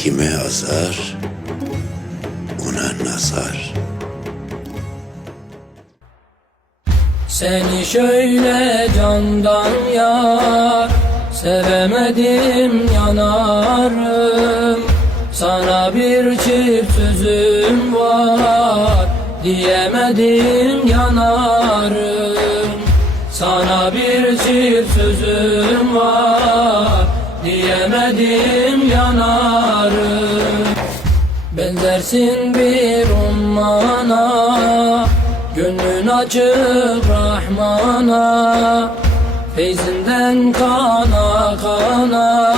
kime azar, ona nazar. Seni şöyle candan yar Sevemedim yanarım. Sana bir çift sözüm var Diyemedim yanarım. Sana bir çift sözüm var Diyemedim yanarım Benzersin bir ummana. Gönlün açık Rahman'a. Feyzinden kana kana.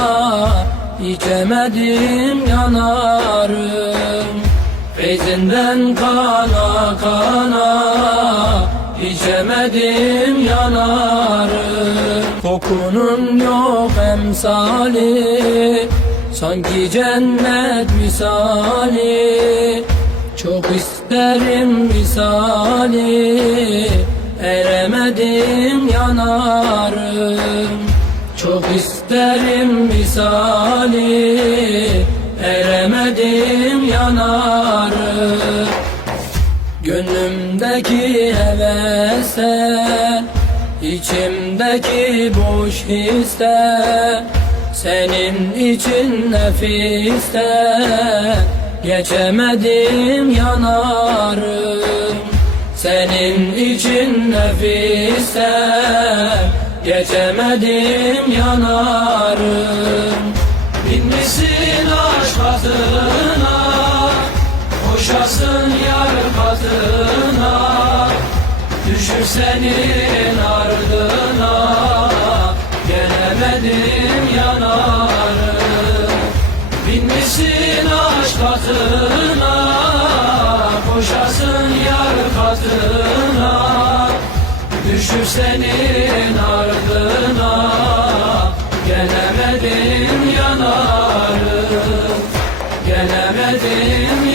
İçemedim yanarım Feyzinden kana kana. İçemedim yanarım Kokunun yok emsali Sanki cennet misali. Çok isterim misali Eremedim yanarım. Çok isterim misali Eremedim yanarım. Gönlümdeki hevese içimdeki boş hisse Senin için nefiste. Geçemedim yanarım Senin için nefiste. Geçemedim yanarım. Binmişsin aşk hatına Koşasın yar katına ben senin ardına Gelemedim yanarım. Binmişsin aşk atına Koşasın yar katına Düşüp senin ardına Gelemedim yanarım. Gelemedim